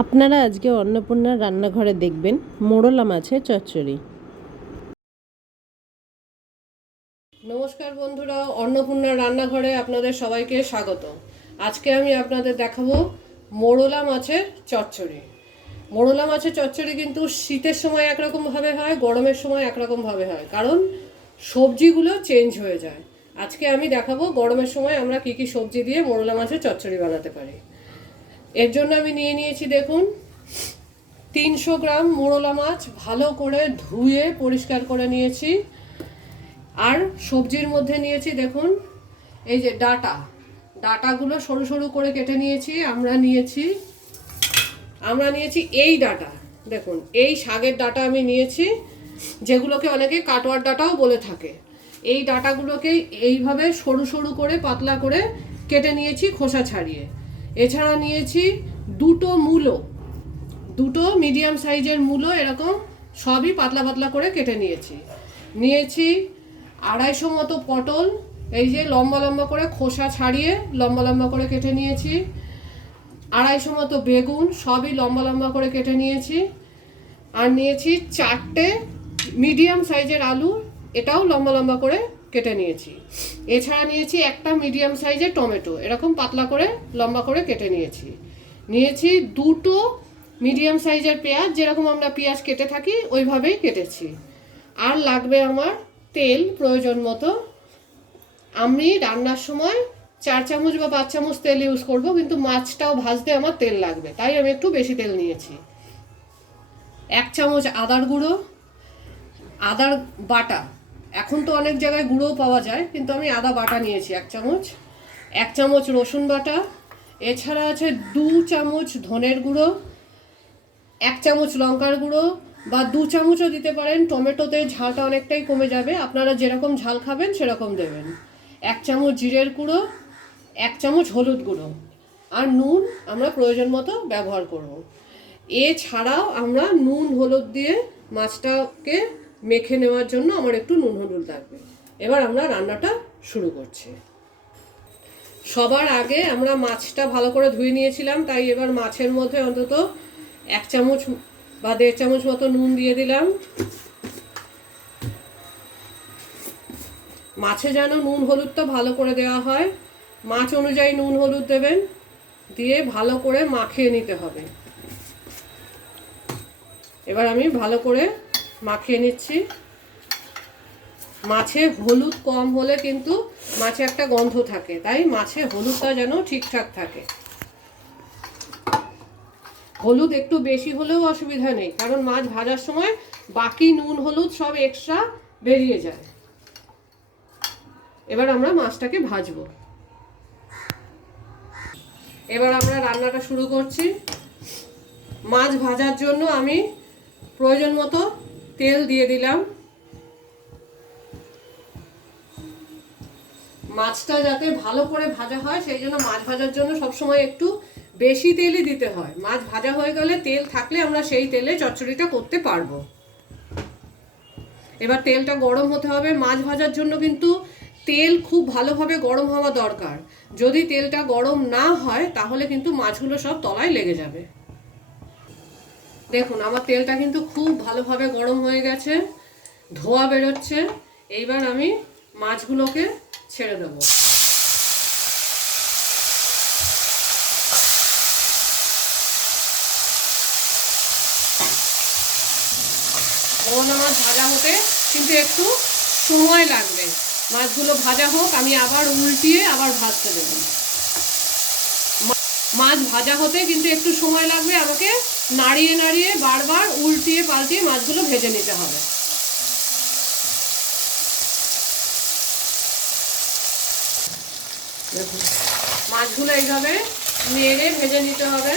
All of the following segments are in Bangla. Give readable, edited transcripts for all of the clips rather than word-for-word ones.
আপনারা আজকে অন্নপূর্ণার রান্নাঘরে দেখবেন মোরলা মাছের চচ্চড়ি। নমস্কার বন্ধুরা, অন্নপূর্ণার রান্নাঘরে আপনাদের সবাইকে স্বাগত। আজকে আমি আপনাদের দেখাবো মোরলা মাছের চচ্চড়ি। মোরলা মাছের চচ্চড়ি কিন্তু শীতের সময় একরকমভাবে হয়, গরমের সময় একরকমভাবে হয়, কারণ সবজিগুলো চেঞ্জ হয়ে যায়। আজকে আমি দেখাবো গরমের সময় আমরা কি কি সবজি দিয়ে মোরলা মাছের চচ্চড়ি বানাতে পারি। এর জন্য আমি নিয়ে নিয়েছি, দেখুন, 300 গ্রাম মোরলা মাছ ভালো করে ধুয়ে পরিষ্কার করে নিয়েছি। আর সবজির মধ্যে নিয়েছি, দেখুন, এই যে ডাটাগুলো সরু সরু করে কেটে নিয়েছি। আমরা নিয়েছি এই ডাটা, দেখুন, এই শাকের ডাটা আমি নিয়েছি, যেগুলোকে অনেকে কাটোয়ার ডাটাও বলে থাকে। এই ডাটাগুলোকে এইভাবে সরু সরু করে পাতলা করে কেটে নিয়েছি, খোসা ছাড়িয়ে। এছাড়া নিয়েছি দুটো মিডিয়াম সাইজের মূলো, এরকম সবই পাতলা পাতলা করে কেটে নিয়েছি। 250 মতো পটল, এই যে লম্বা লম্বা করে খোসা ছাড়িয়ে লম্বা লম্বা করে কেটে নিয়েছি। 250 মতো বেগুন, সবই লম্বা লম্বা করে কেটে নিয়েছি। আর নিয়েছি 4টে মিডিয়াম সাইজের আলু, এটাও লম্বা লম্বা করে কেটে নিয়েছি। এছাড়া নিয়েছি একটা মিডিয়াম সাইজের টমেটো, এরকম পাতলা করে লম্বা করে কেটে নিয়েছি। 2টো মিডিয়াম সাইজের পেঁয়াজ, যেরকম আমরা পেঁয়াজ কেটে থাকি ওইভাবেই কেটেছি। আর লাগবে আমার তেল প্রয়োজন মতো। আমি রান্নার সময় 4 চামচ বা 5 চামচ তেল ইউজ করব, কিন্তু মাছটাও ভাজতে আমার তেল লাগবে, তাই আমি একটু বেশি তেল নিয়েছি। 1 চামচ আদার গুঁড়ো, আদার বাটা, এখন তো অনেক জায়গায় গুঁড়োও পাওয়া যায়, কিন্তু আমি আদা বাটা নিয়েছি 1 চামচ। 1 চামচ রসুন বাটা। এছাড়া আছে 2 চামচ ধনের গুঁড়ো, 1 চামচ লঙ্কার গুঁড়ো, বা 2 চামচও দিতে পারেন। টমেটোতে ঝালটা অনেকটাই কমে যাবে, আপনারা যেরকম ঝাল খাবেন সেরকম দেবেন। 1 চামচ জিরের গুঁড়ো, 1 চামচ হলুদ গুঁড়ো, আর নুন আমরা প্রয়োজন মতো ব্যবহার করব। এছাড়াও আমরা নুন হলুদ দিয়ে মাছটাকে মেখে নেওয়ার জন্য আমার একটু নুন হলুদ লাগবে। এবার আমরা রান্নাটা শুরু করছি। সবার আগে আমরা মাছটা ভালো করে ধুয়ে নিয়েছিলাম, তাই এবার মাছের মধ্যে অন্তত 1 চামচ বা 1.5 চামচ মতো নুন দিয়ে দিলাম। মাছে যেন নুন হলুদটা ভালো করে দেওয়া হয়, মাছ অনুযায়ী নুন হলুদ দেবেন, দিয়ে ভালো করে মাখিয়ে নিতে হবে। এবার আমি ভালো করে মাখিয়ে নিচ্ছি। মাছে হলুদ কম হলে কিন্তু মাছে একটা গন্ধ থাকে, তাই মাছে হলুদটা যেন ঠিকঠাক থাকে। হলুদ একটু বেশি হলেও অসুবিধা নেই, কারণ মাছ ভাজার সময় বাকি নুন হলুদ সব এক্সট্রা বেরিয়ে যায়। এবার আমরা মাছটাকে ভাজবো। এবার আমরা রান্নাটা শুরু করছি। মাছ ভাজার জন্য আমি প্রয়োজন মতো তেল দিয়ে দিলাম। মাছটা যাতে ভালো করে ভাজা হয়, সেই জন্য মাছ ভাজার জন্য সবসময় একটু বেশি তেলই দিতে হয়। মাছ ভাজা হয়ে গেলে তেল থাকলে আমরা সেই তেলে চচ্চড়িটা করতে পারবো। এবার তেলটা গরম হতে হবে। মাছ ভাজার জন্য কিন্তু তেল খুব ভালোভাবে গরম হওয়া দরকার। যদি তেলটা গরম না হয় তাহলে কিন্তু মাছগুলো সব তলায় লেগে যাবে। দেখুন, আমার তেলটা কিন্তু খুব ভালোভাবে গরম হয়ে গেছে, ধোঁয়া বেরোচ্ছে। এইবার আমি মাছগুলোকে ছেড়ে দেবো। মোরলা মাছ ভাজা হতে কিন্তু একটু সময় লাগবে। মাছগুলো ভাজা হোক, আমি আবার উল্টিয়ে আবার ভাজতে দেব। মাছ ভাজা হতে কিন্তু একটু সময় লাগবে, আমাকে নাড়িয়ে নাড়িয়ে বারবার উল্টিয়ে পাল্টিয়ে মাছগুলো ভেজে নিতে হবে। দেখুন, মাছগুলো এইভাবে নেড়ে ভেজে নিতে হবে,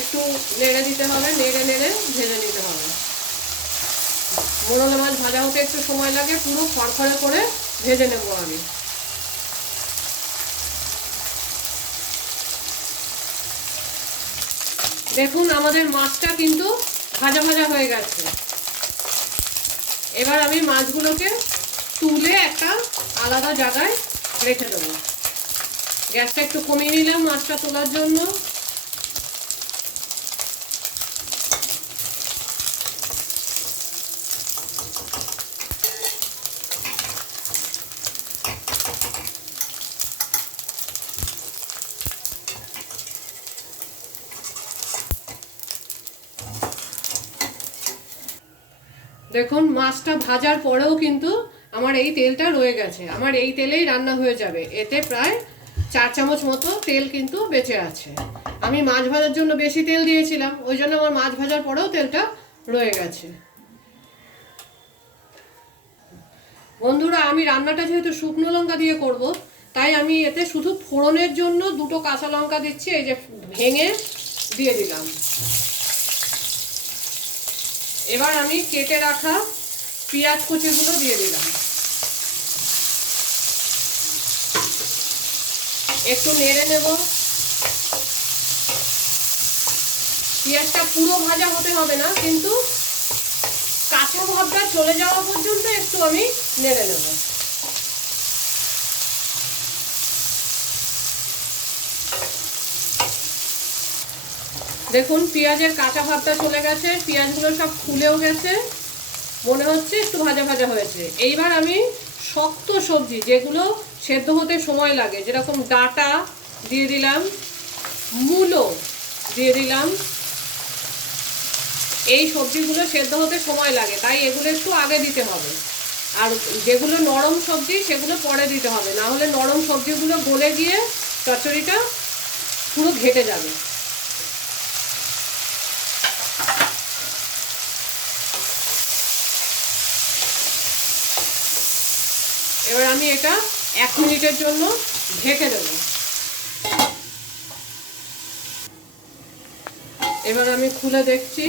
একটু নেড়ে দিতে হবে, নেড়ে নেড়ে ভেজে নিতে হবে। মোরলা মাছ ভাজা হতে একটু সময় লাগে, পুরো খড়খড়ে করে ভেজে নেব আমি। দেখুন, আমাদের মাছটা কিন্তু ভাজা ভাজা হয়ে গেছে। এবার আমি মাছগুলোকে তুলে একটা আলাদা জায়গায় রেখে দেবো। গ্যাসটা একটু কমিয়ে নিলাম মাছটা তোলার জন্য। দেখুন মাছটা ভাজার পরেও কিন্তু আমার এই তেলটা রয়ে গেছে। আমার এই তেলেই রান্না হয়ে যাবে। এতে প্রায় 4 চামচ মতো তেল কিন্তু বেঁচে আছে। আমি মাছ ভাজার জন্য বেশি তেল দিয়েছিলাম, ওই জন্য আমার মাছ ভাজার পরেও তেলটা রয়ে গেছে। বন্ধুরা, আমি রান্নাটা যেহেতু শুকনো লঙ্কা দিয়ে করব, তাই আমি এতে শুধু ফোড়নের জন্য 2টো কাঁচা লঙ্কা দিচ্ছি। এই যে ভেঙে দিয়ে দিলাম। এবার আমি কেটে রাখা পেঁয়াজ কুচিগুলো দিয়ে দিলাম। একটু নেড়ে নেব। পেঁয়াজটা পুরো ভাজা হতে হবে না, কিন্তু কাঁচা ভাবটা চলে যাওয়া পর্যন্ত একটু আমি নেড়ে নেব। দেখুন পেঁয়াজের কাঁচা ভাবটা চলে গেছে, পেঁয়াজগুলো সব ফুলেও গেছে, মনে হচ্ছে একটু ভাজা ভাজা হয়েছে। এইবার আমি শক্ত সবজি যেগুলো সেদ্ধ হতে সময় লাগে, যেরকম ডাঁটা দিয়ে দিলাম, মূলো দিয়ে দিলাম। এই সবজিগুলো সেদ্ধ হতে সময় লাগে, তাই এগুলো একটু আগে দিতে হবে। আর যেগুলো নরম সবজি সেগুলো পরে দিতে হবে, না হলে নরম সবজিগুলো গলে গিয়ে চচ্চড়িটা পুরো ঘেটে যাবে। এবার আমি এটা 1 মিনিটের জন্য ঢেকে দেব। এবার আমি খুলে দেখছি।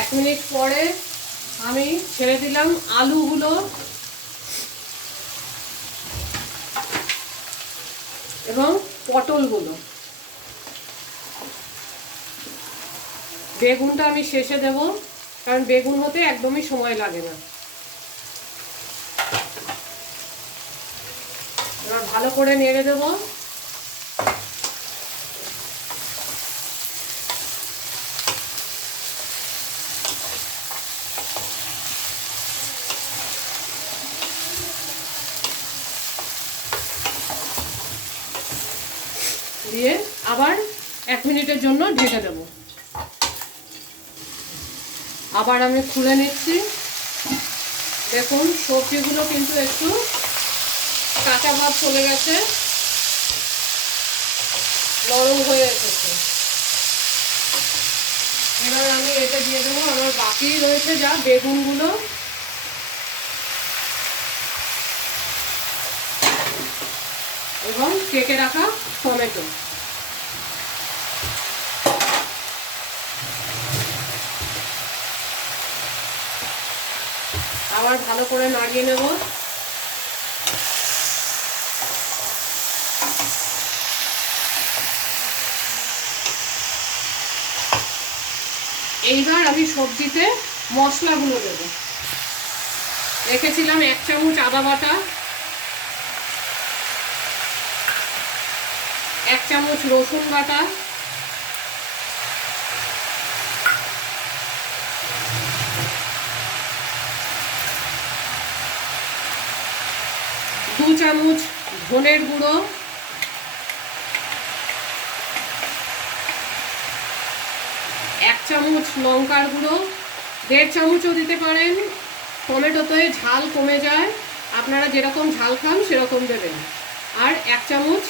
এক মিনিট পরে আমি ছেড়ে দিলাম আলুগুলো এবং পটলগুলো। বেগুনটা আমি শেষে দেব, কারণ বেগুন হতে একদমই সময় লাগে না। এবার ভালো করে নেড়ে দেব। দিয়ে আবার 1 মিনিটের জন্য ঢেকে দেব। আবার আমি খুলে নিচ্ছি। দেখুন সবজিগুলো কিন্তু একটু কাঁচা ভাব চলে গেছে, নরম হয়ে এসেছে। এবার আমি এটা দিয়ে দেবো আমার বাকি রয়েছে যা বেগুনগুলো। এবং কেটে রাখা টমেটো। আবার ভালো করে নাড়িয়ে নেব। এইবার আমি সবজিতে মশলাগুলো দেব। রেখেছিলাম 1 চামচ আদা বাটা, 1 চামচ রসুন বাটা, 2 চামচ ধনের গুঁড়ো, 1 চামচ লঙ্কার গুঁড়ো, 1.5 চামচও দিতে পারেন। টমেটোতে ঝাল কমে যায়, আপনারা যেরকম ঝাল খান সেরকম দেবেন। আর 1 চামচ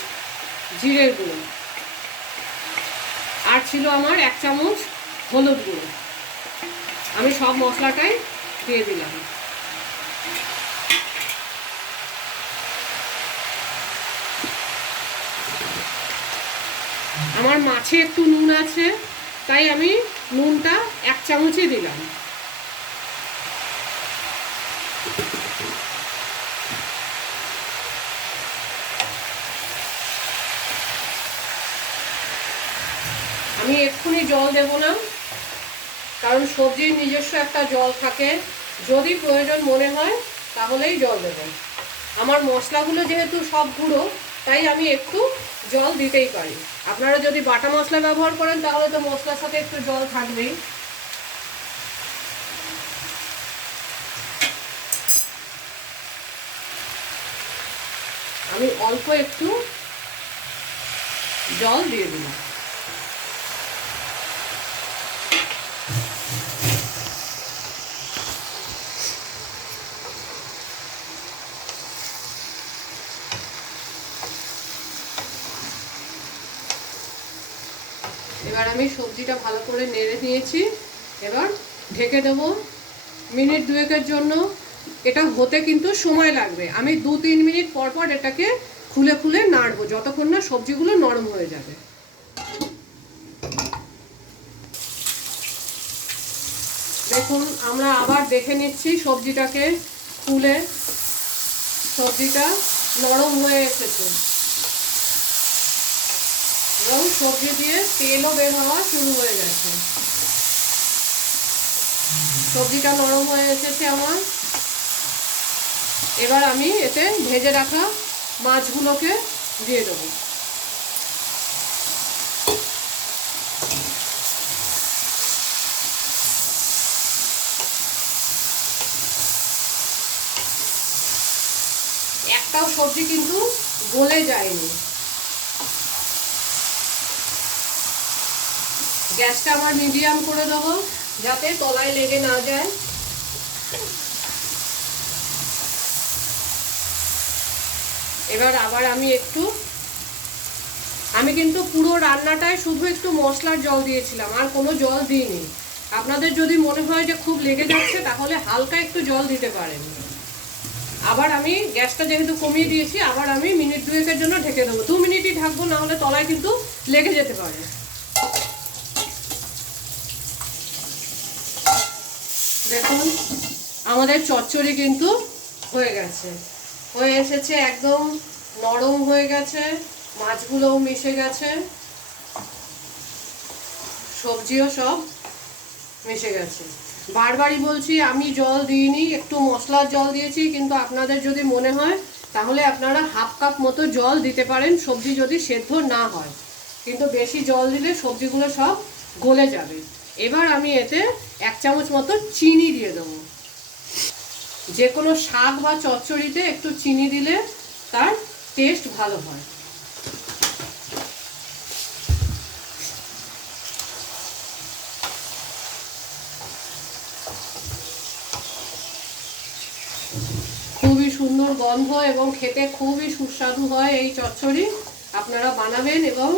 জিরের গুঁড়ো, আর ছিল আমার 1 চামচ হলুদ গুঁড়ো। আমি সব মশলাটাই দিয়ে দিলাম। আমার মাছে একটু নুন আছে, তাই আমি নুনটা 1 চামচই দিলাম। আমি এক্ষুনি জল দেব না, কারণ সবজির নিজস্ব একটা জল থাকে। যদি প্রয়োজন মনে হয় তাহলেই জল দেব। আমার মশলাগুলো যেহেতু সব গুঁড়ো, তাই আমি একটু জল দিতেই পারি। আপনারা যদি বাটা মশলা ব্যবহার করেন তাহলে তো মশলার সাথে একটু জল থাকবেই। আমি অল্প একটু জল দিয়ে দিলাম। এবার আমি সবজিটা ভালো করে নেড়ে নিয়েছি। এবার ঢেকে দেবো মিনিট 2-এর জন্য। এটা হতে কিন্তু সময় লাগবে। আমি 2-3 মিনিট পর পর এটাকে খুলে খুলে নাড়বো যতক্ষণ না সবজিগুলো নরম হয়ে যাবে। দেখুন আমরা আবার দেখে নিচ্ছি সবজিটাকে খুলে, সবজিটা নরম হয়ে এসেছে এবং সবজি দিয়ে তেলও বের হওয়া শুরু হয়ে গেছে। সবজিটা নরম হয়ে এসেছে আমার। এবার আমি এতে ভেজে রাখা মাছগুলোকে দিয়ে দেবো। একটাও সবজি কিন্তু গলে যায়নি। গ্যাসটা আমার মিডিয়াম করে দেবো যাতে তলায় লেগে না যায়। এবার আবার আমি কিন্তু পুরো রান্নাটায় শুধু একটু মশলার জল দিয়েছিলাম, আর কোনো জল দিইনি। আপনাদের যদি মনে হয় যে খুব লেগে যাচ্ছে তাহলে হালকা একটু জল দিতে পারেন। আবার আমি গ্যাসটা যেহেতু কমিয়ে দিয়েছি, আবার আমি মিনিট 2-এর জন্য ঢেকে দেবো। 2 মিনিটই ঢাকবো, না হলে তলায় কিন্তু লেগে যেতে পারে। দেখুন আমাদের চচ্চড়ি কিন্তু হয়ে গেছে, হয়ে এসেছে, একদম নরম হয়ে গেছে, মাছগুলোও মিশে গেছে, সবজিও সব মিশে গেছে। বারবারই বলছি আমি জল দিইনি, একটু মশলার জল দিয়েছি। কিন্তু আপনাদের যদি মনে হয় তাহলে আপনারা হাফ কাপ মতো জল দিতে পারেন, সবজি যদি সেদ্ধ না হয়। কিন্তু বেশি জল দিলে সবজিগুলো সব গলে যাবে। এবার আমি এতে 1 চামচ মতো চিনি দিয়ে দেবো। যে কোনো শাক বা চচ্চড়িতে একটু চিনি দিলে তার টেস্ট ভালো হয়। খুবই সুন্দর গন্ধ এবং খেতে খুবই সুস্বাদু হয় এই চচ্চড়ি। আপনারা বানাবেন এবং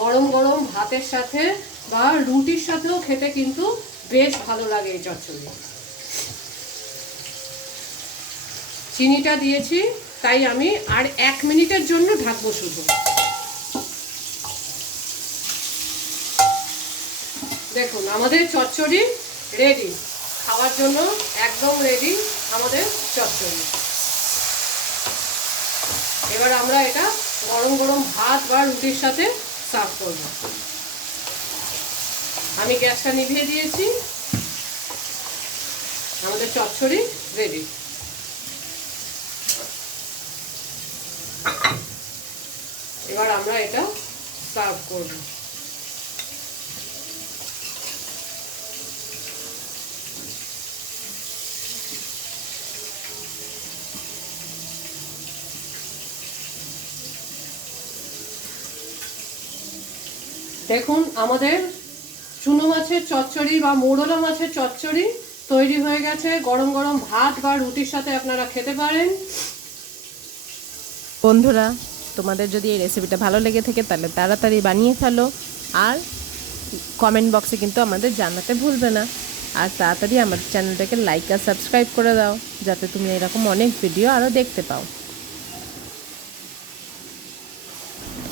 গরম গরম ভাতের সাথে বা রুটির সাথেও খেতে কিন্তু বেশ ভালো লাগে এই চচ্চড়ি। চিনিটা দিয়েছি তাই আমি আর 1 মিনিটের জন্য ঢাকবো শুধু। দেখুন আমাদের চচ্চড়ি রেডি, খাওয়ার জন্য একদম রেডি আমাদের চচ্চড়ি। এবার আমরা এটা গরম গরম ভাত বা রুটির সাথে সার্ভ করব। আমি গ্যাসটা নিভিয়ে দিয়েছি, আমাদের চচ্চড়ি রেডি। এবার আমরা এটা সার্ভ করব। দেখুন আমাদের চুনো মাছের চচ্চড়ি বা মোরলা মাছের চচ্চড়ি তৈরি হয়ে গেছে। গরম গরম ভাত বা রুটির সাথে আপনারা খেতে পারেন। বন্ধুরা, তোমাদের যদি এই রেসিপিটা ভালো লেগে থাকে তাহলে তাড়াতাড়ি বানিয়ে ফেলো, আর কমেন্ট বক্সে কিন্তু আমাদের জানাতে ভুলবে না। আর তাড়াতাড়ি আমাদের চ্যানেলটাকে লাইক আর সাবস্ক্রাইব করে দাও, যাতে তুমি এরকম অনেক ভিডিও আরও দেখতে পাও।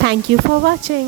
Thank you for watching.